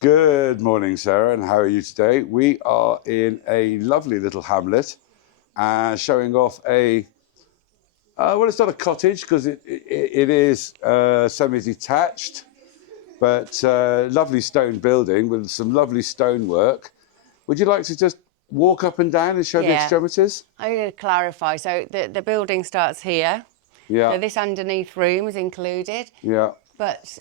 Good morning, Sarah, and how are you today? We are in a lovely little hamlet showing off well, it's not a cottage because it is semi-detached, but lovely stone building with some lovely stonework. Would you like to just walk up and down and show the extremities? I'm going to clarify. So the building starts here. Yeah. So this underneath room is included. Yeah. But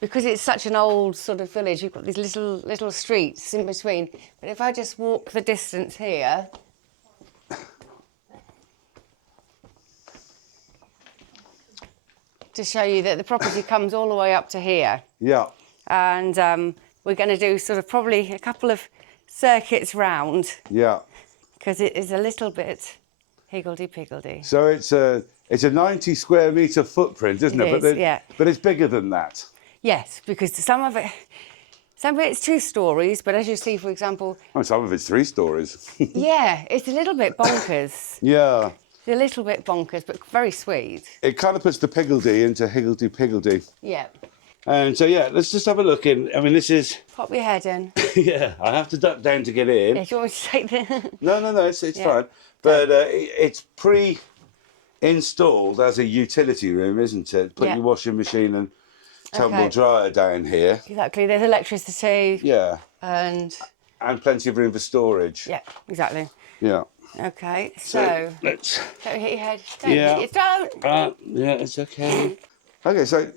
because it's such an old sort of village, you've got these little streets in between. But if I just walk the distance here, to show you that the property comes all the way up to here. Yeah. And we're going to do sort of probably a couple of circuits round. Yeah. Because it is a little bit higgledy-piggledy. So it's a 90 square metre footprint, isn't it? Is, but it's bigger than that. Yes, because some of it's 2 stories, but as you see, for example... Oh, some of it's 3 stories. Yeah, it's a little bit bonkers. Yeah. It's a little bit bonkers, but very sweet. It kind of puts the piggledy into higgledy-piggledy. Yeah. And so, yeah, let's just have a look in. I mean, this is... Pop your head in. Yeah, I have to duck down to get in. Yeah, do you want me to take the... No, it's fine. But it's pre-installed as a utility room, isn't it? Put your washing machine and tumble dryer down here. Exactly, there's electricity. Yeah. And plenty of room for storage. Yeah, exactly. Yeah. Okay, so let's... Don't hit your head. Don't hit your... Yeah, it's okay. Okay, so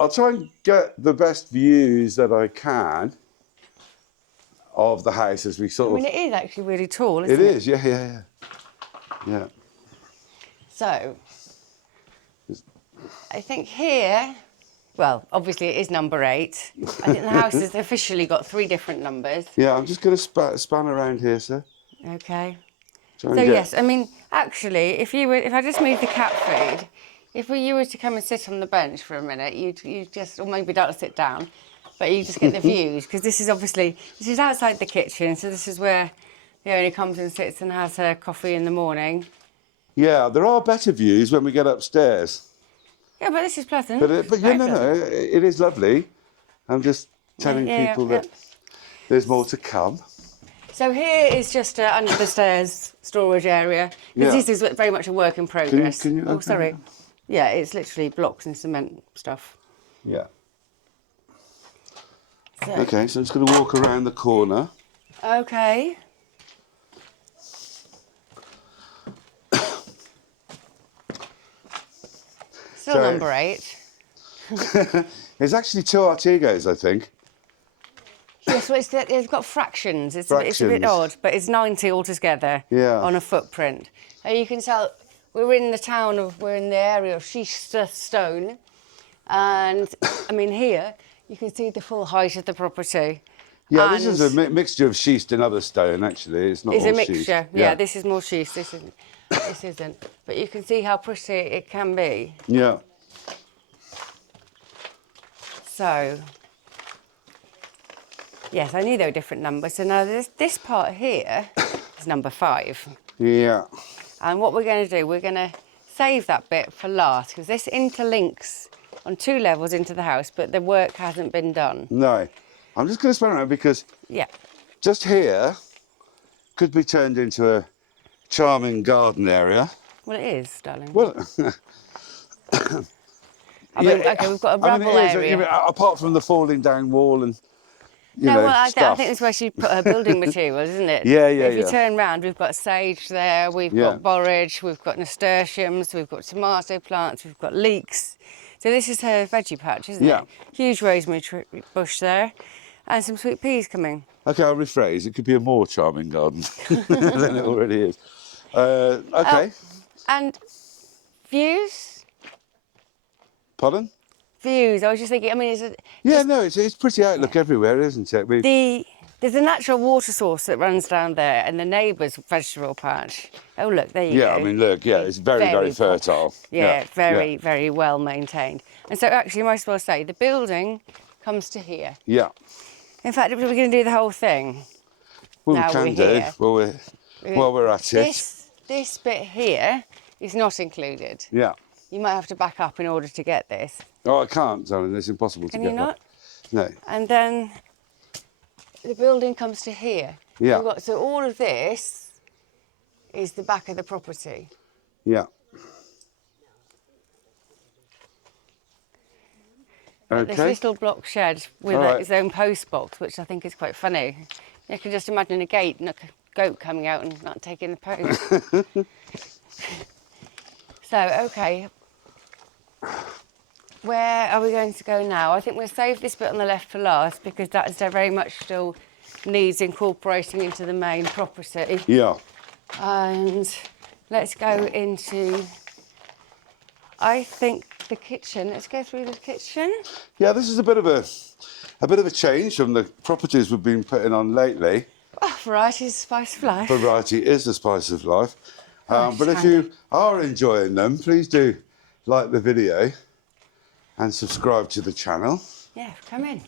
I'll try and get the best views that I can of the house as we sort of... I mean, it is actually really tall, isn't it? It is, yeah. So, I think here, well, obviously it is number 8. I think the house has officially got 3 different numbers. Yeah, I'm just going to span around here, sir. Okay. So yes, I mean, actually, if I just move the cat feed, if you were to come and sit on the bench for a minute, you just, or maybe don't sit down, but you just get the views, because this is outside the kitchen, so this is where the owner comes and sits and has her coffee in the morning. Yeah, there are better views when we get upstairs. Yeah, but this is pleasant. But no, it is lovely. I'm just telling people that there's more to come. So here is just under the stairs storage area. This is very much a work in progress. Can you open sorry. it? Yeah, it's literally blocks and cement stuff. Yeah. So. Okay, so I'm just going to walk around the corner. Okay. Still number 8. There's actually 2 Artigos, I think. Yes, well, it's got fractions. It's a bit odd, but it's 90 altogether on a footprint. And you can tell we're in the area of schist stone. And, I mean, here, you can see the full height of the property. Yeah, this is a mixture of schist and other stone, actually. It's not all schist. It's a mixture. Yeah, this is more schist. This isn't. But you can see how pretty it can be. Yeah. So... Yes, I knew there were different numbers. So now this part here is number 5. Yeah. And what we're going to do, we're going to save that bit for last, because this interlinks on 2 levels into the house, but the work hasn't been done. No. I'm just going to span around because just here could be turned into a charming garden area. Well, it is, darling. Well... I mean, OK, we've got a rubble area. Apart from the falling down wall and... I think that's where she put her building materials, isn't it? Yeah. If you turn round, we've got sage there, we've got borage, we've got nasturtiums, we've got tomato plants, we've got leeks. So this is her veggie patch, isn't it? Huge rosemary bush there, and some sweet peas coming. OK, I'll rephrase. It could be a more charming garden than it already is. OK. And views? Pardon? Views. I was just thinking. I mean, it's pretty outlook everywhere, isn't it? There's a natural water source that runs down there, and the neighbour's vegetable patch. Oh look, there you go. Yeah, I mean, look, it's very fertile. Very well maintained. And so, actually, you might as well say the building comes to here. Yeah. In fact, we're going to do the whole thing. Well, we can do. While we're at it. This bit here is not included. Yeah. You might have to back up in order to get this. Oh, I can't, darling. It's impossible to get. Can you not? No. And then the building comes to here. Yeah. So all of this is the back of the property. Yeah. This little block shed with its own post box, which I think is quite funny. You can just imagine a goat coming out and not taking the post. So, okay. Where are we going to go now? I think we'll save this bit on the left for last because that is very much still needs incorporating into the main property. Yeah. And let's go into, I think, the kitchen. Let's go through the kitchen. Yeah, this is a bit of a change from the properties we've been putting on lately. Oh, variety is the spice of life. Variety is the spice of life. But if you are enjoying them, please do like the video and subscribe to the channel. Yeah, come in.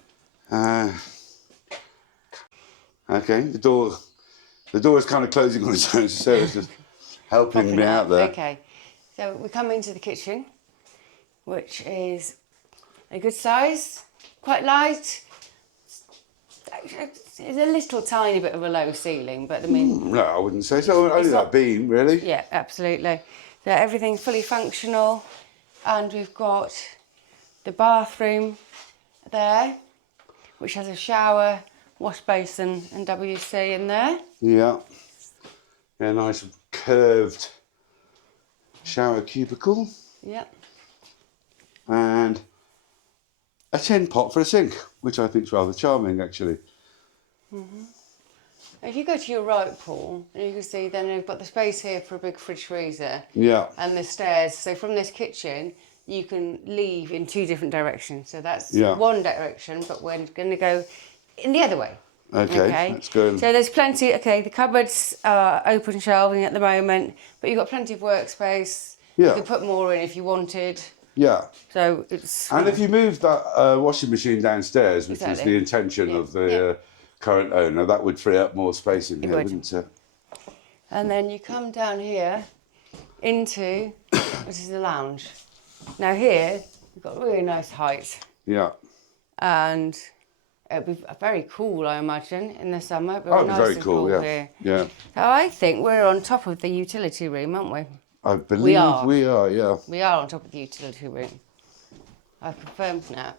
Okay, the door is kind of closing on its own, so Sarah's just helping me out there. Okay, so we come into the kitchen, which is a good size, quite light. It's a little tiny bit of a low ceiling, but I mean... No, I wouldn't say so. Only that beam, really. Yeah, absolutely. So everything's fully functional, and we've got the bathroom there, which has a shower, wash basin and WC in there. Yeah. Yeah, nice curved shower cubicle. Yeah. And a tin pot for a sink, which I think is rather charming, actually. Mm-hmm. If you go to your right, Paul, and you can see then you've got the space here for a big fridge freezer. Yeah. And the stairs. So from this kitchen, you can leave in two different directions. So that's one direction, but we're going to go in the other way. Okay, let's go. So there's plenty, the cupboards are open shelving at the moment, but you've got plenty of workspace. Yeah. You could put more in if you wanted. Yeah. So it's... And if you move that washing machine downstairs, which is the intention of the current owner, that would free up more space in here, wouldn't it? And then you come down here into, which is the lounge. Now here, we've got a really nice height. Yeah. And it'll be very cool, I imagine, in the summer. It'll be very cool, here. Yeah. So I think we're on top of the utility room, aren't we? I believe we are, yeah. We are on top of the utility room. I've confirmed now.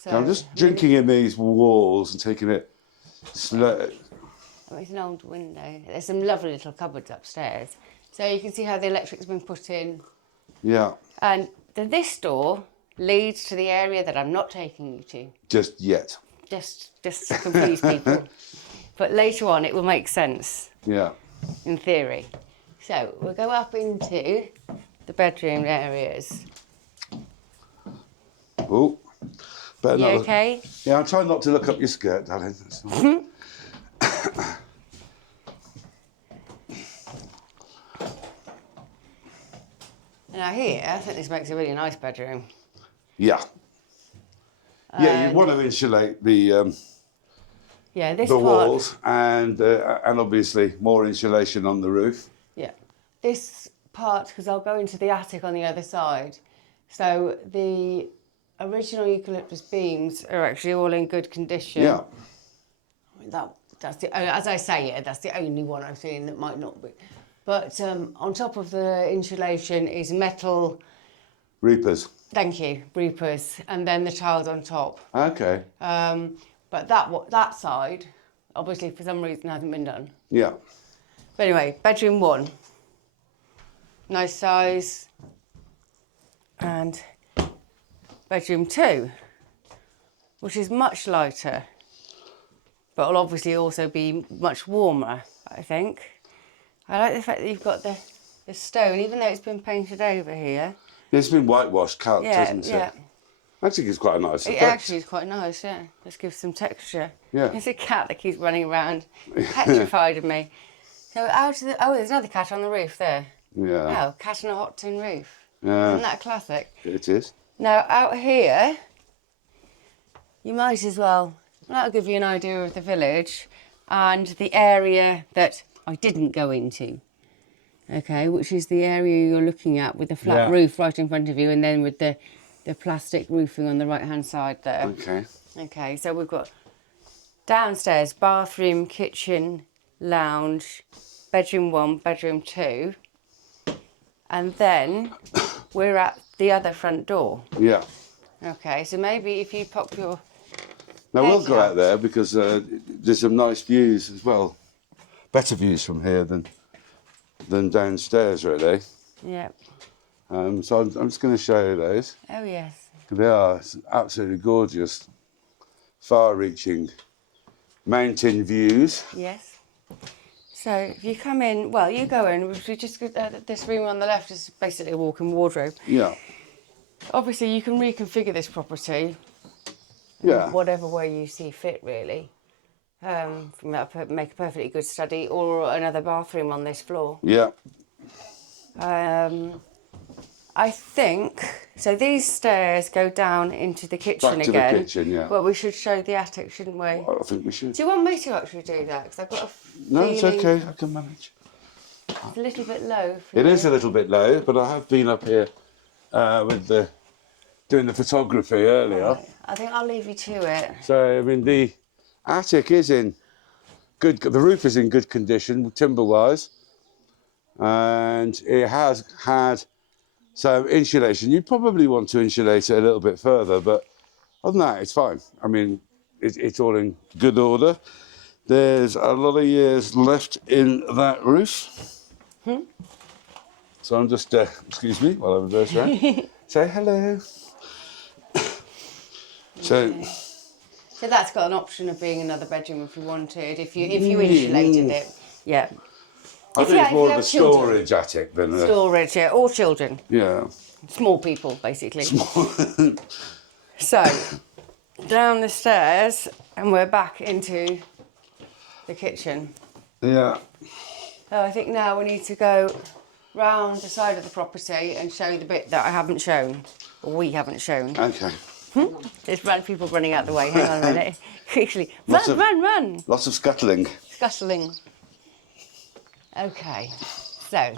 So I'm just drinking in these walls and taking it slow. Oh, it's an old window. There's some lovely little cupboards upstairs. So you can see how the electric's been put in. Yeah. And this door leads to the area that I'm not taking you to. Just yet. Just to confuse people. But later on it will make sense. Yeah. In theory. So we'll go up into the bedroom areas. Oh. Better you not okay? Yeah, I'm trying not to look up your skirt, darling. Now here, I think this makes a really nice bedroom. Yeah. Yeah, you want to insulate the this walls and obviously more insulation on the roof. Yeah. This part, because I'll go into the attic on the other side. So the original eucalyptus beams are actually all in good condition. Yeah. I mean, that's the, as I say it, that's the only one I've seen that might not be. But on top of the insulation is metal... Reapers. Thank you, reapers, and then the tiles on top. Okay. But that side, obviously for some reason hasn't been done. Yeah. But anyway, bedroom 1. Nice size. And bedroom 2, which is much lighter, but will obviously also be much warmer, I think. I like the fact that you've got the stone, even though it's been painted over here. It's been whitewashed, calked, hasn't it? Yeah. I think it's quite a nice effect. It actually is quite nice, yeah. Just gives some texture. Yeah. There's a cat that keeps running around, petrified of me. So out of the... Oh, there's another cat on the roof there. Yeah. Oh, cat on a hot tin roof. Yeah. Isn't that a classic? It is. Now, out here, you might as well... That'll give you an idea of the village and the area that I didn't go into. Okay, which is the area you're looking at with the flat roof right in front of you, and then with the the plastic roofing on the right-hand side there. Okay. Okay, so we've got downstairs, bathroom, kitchen, lounge, bedroom 1, bedroom 2. And then we're at the other front door. Yeah. Okay, so maybe if you pop your Now we'll head go out there because there's some nice views as well. Better views from here than downstairs, really. Yeah. So I'm just going to show you those. Oh, yes. They are absolutely gorgeous, far-reaching mountain views. Yes. So if you come in, well, you go in, we just this room on the left is basically a walk-in wardrobe. Yeah. Obviously, you can reconfigure this property Yeah. whatever way you see fit, really. Make a perfectly good study or another bathroom on this floor. Yeah. I think, so these stairs go down into the kitchen Back to again. the kitchen, yeah. But we should show the attic, shouldn't we? I think we should. Do you want me to actually do that? Because I've got a No, feeling it's okay. I can manage. it's a little bit low for It you. is a little bit low, but I have been up here with doing the photography earlier. Right. I think I'll leave you to it. So I mean, the attic is in good. The roof is in good condition, timber-wise, and it has had some insulation. You probably want to insulate it a little bit further, but other than that, it's fine. I mean, it's all in good order. There's a lot of years left in that roof. So I'm just, excuse me, while I reverse around. Say hello. So that's got an option of being another bedroom if you wanted, if you insulated it. Yeah. I think it's more of a children. storage attic than a... Storage, yeah, or children. Yeah. Small people, basically. So, down the stairs, and we're back into the kitchen. Yeah. So I think now we need to go round the side of the property and show the bit that I haven't shown, or we haven't shown. Okay. There's people running out the way. Hang on a minute. Quickly. Run. Lots of scuttling. Scuttling. Okay. So.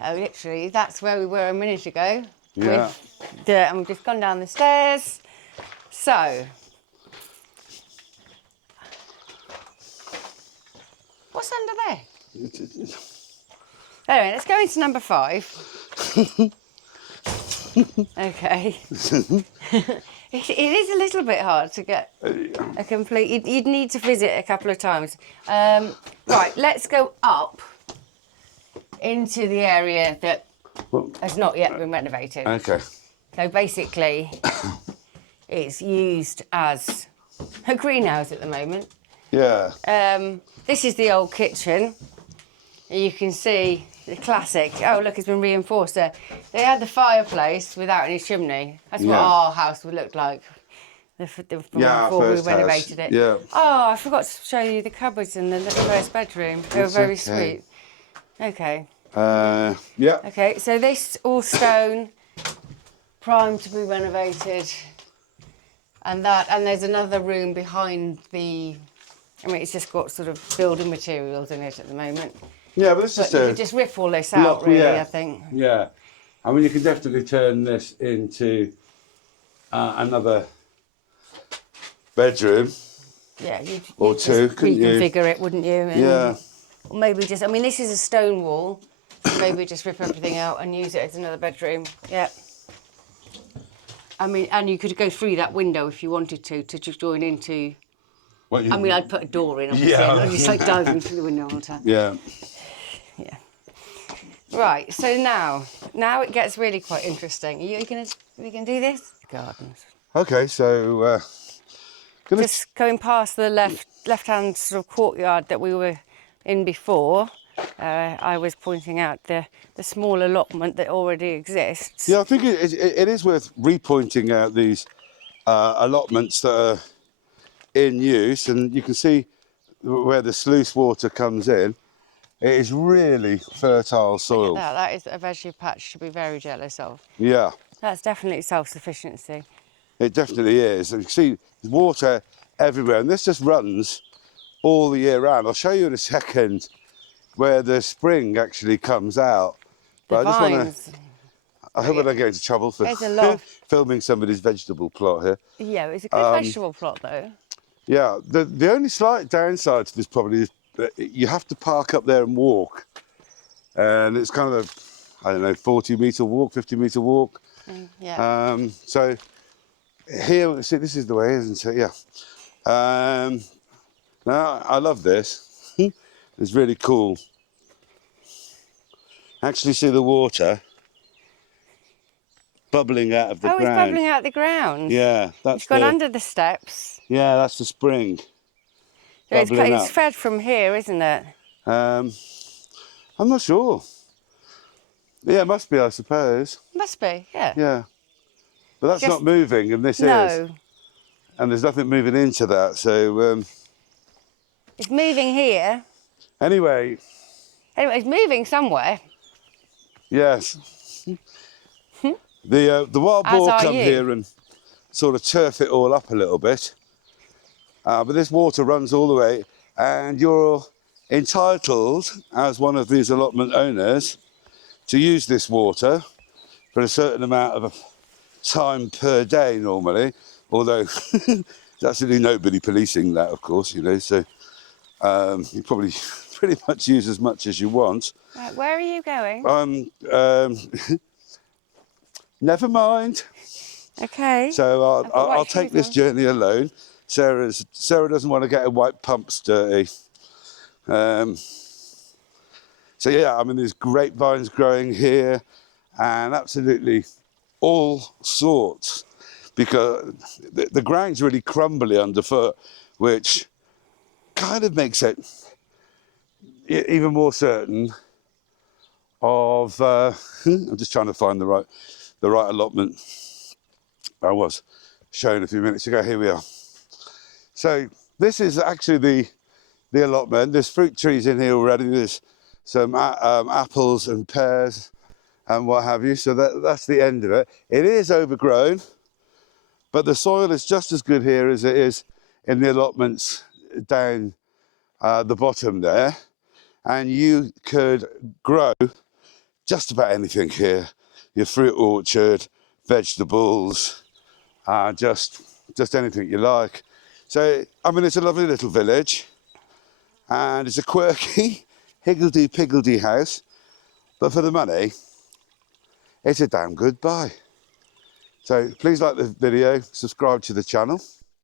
Literally, that's where we were a minute ago. Yeah. And we've just gone down the stairs. So. What's under there? Anyway, let's go into number 5. Okay. It is a little bit hard to get a complete... You'd need to visit a couple of times. Right, let's go up into the area that has not yet been renovated. Okay. So basically, it's used as a greenhouse at the moment. Yeah. This is the old kitchen. You can see the classic. Oh, look, it's been reinforced there. They had the fireplace without any chimney. That's what our house would look like before we renovated it. Yeah. Oh, I forgot to show you the cupboards in the first bedroom. They were very sweet. Okay. Yeah. Okay, so this all stone, primed to be renovated, and there's another room behind the. I mean, it's just got sort of building materials in it at the moment. Yeah, but this is you could just rip all this out, really, I think. Yeah. I mean, you can definitely turn this into another bedroom. Yeah, or you'd two, just couldn't you? reconfigure it, wouldn't you? And, Yeah. Or maybe just, I mean, this is a stone wall. So maybe just rip everything out and use it as another bedroom. Yeah. I mean, and you could go through that window if you wanted to just join into. Well, I mean, I'd put a door in, obviously, and I'd just like diving through the window all the time. Yeah. Yeah. Right. So now it gets really quite interesting. Are you gonna do this? Gardens. Okay, so Just going past the left-hand sort of courtyard that we were in before. I was pointing out the small allotment that already exists. yeah, I think it is worth repointing out these allotments that are in use, and you can see where the sluice water comes in. It is really fertile soil. Look at that is a veggie patch to be very jealous of. Yeah, That's definitely self-sufficiency. it definitely is. And you can see there's water everywhere, and this just runs all the year round. I'll show you in a second where the spring actually comes out. The But vines. I hope I don't get into trouble for There's a lot of... filming somebody's vegetable plot here. Yeah, it's a good vegetable plot though. Yeah, the only slight downside to this property is that you have to park up there and walk. And it's kind of a, I don't know, 40-metre walk, 50-metre walk. Yeah. So here, see, this is the way, isn't it? Yeah. Now, I love this. It's really cool. Actually see the water bubbling out of the ground. Oh, it's bubbling out the ground. Yeah, that's It's gone under the steps. Yeah, that's the spring. So it's fed from here, isn't it? I'm not sure. Yeah, it must be, I suppose. Must be, yeah. Yeah. But that's not moving, and this is. No. And there's nothing moving into that, so... It's moving here. Anyway, it's moving somewhere. yes. The wild boar come here and sort of turf it all up a little bit. But this water runs all the way, and you're entitled, as one of these allotment owners, to use this water for a certain amount of time per day normally, although there's absolutely nobody policing that, of course, you know, so you probably pretty much use as much as you want. Right, where are you going? Never mind. Okay. So I'll take this journey alone. Sarah doesn't want to get her white pumps dirty. So yeah, I mean, there's grapevines growing here, and absolutely all sorts, because the ground's really crumbly underfoot, which kind of makes it even more certain of. I'm just trying to find the right allotment. I was shown a few minutes ago. Here we are. So this is actually the allotment. There's fruit trees in here already. There's some apples and pears and what have you. So that's the end of it. It is overgrown, but the soil is just as good here as it is in the allotments down the bottom there. And you could grow just about anything here. Your fruit orchard, vegetables, just anything you like. So, I mean, it's a lovely little village, and it's a quirky, higgledy-piggledy house, but for the money, it's a damn good buy. So please like the video, subscribe to the channel,